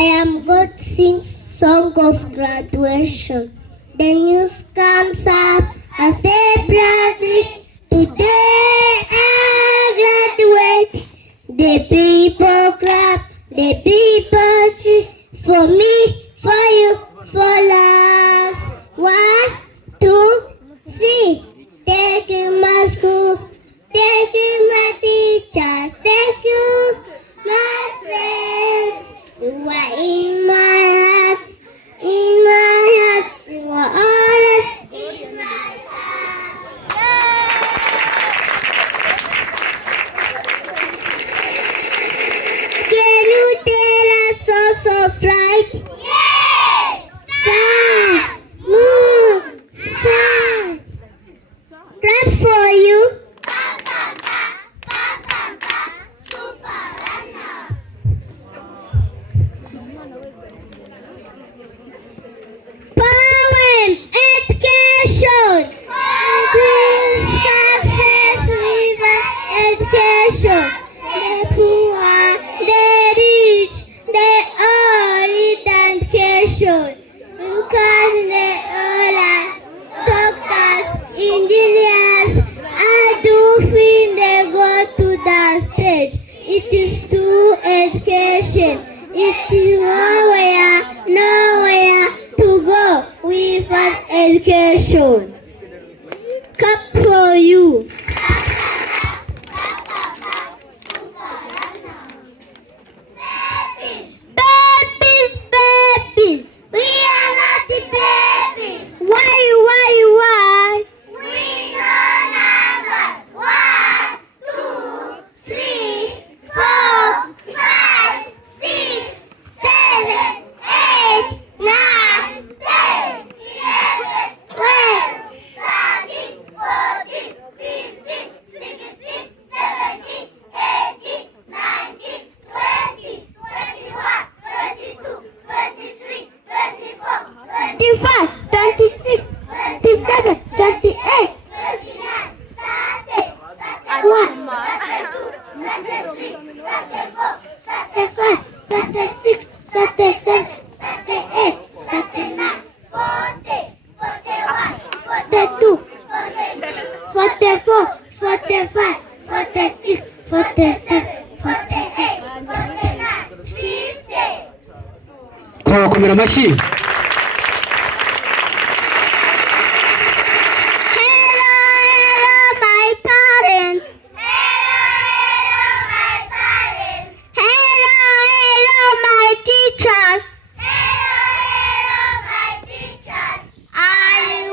I am going to sing song of graduation. The news comes up, I say proudly, today I graduate. The people clap, the people cheer, for me, for you, for love. 1, 2, 3. Thank you, my school. Thank you, my teachers. Thank you, my friends. You are in my heart. In my heart. You are always in my heart. Can you tell us source of right? Yes! Sun, moon, sun. Clap for you. Poem, education. Success with education. The poor, the rich, they all need education. Because they all are doctors, engineers. I do think they go to the stage. It is through education. It is nowhere to go without education. Cup for you. Babies, we are not the babies. Why? We know numbers. 1, 2, 3, 4, 5, 6, 7, 8, 9, 10, 11, 12, 13, 14, 15, 16, 17, 18, 19, 20, 21, 22, 23, 24, 25, 26, 27, 28, 29, 30, 31, 32, 34, 35, 36, 37, 38, 39, 40, 41, 42, 44, 45, 46, 47, 48, 49, 50. Komera amashyi. Hello, my parents. Hello, my teachers. I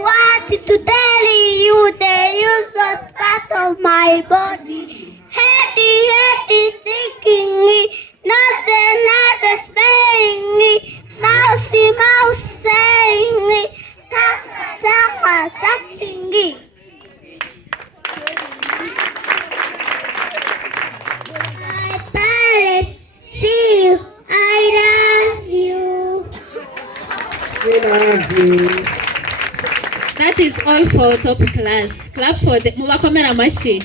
wanted to tell you the use of part of my body. Heady, thinking me. Nothing, sparing me. Mouse, saying me. Touching me. My parents, see you. I love you. That is all for top class. Clap for the Mubakomera Mashi.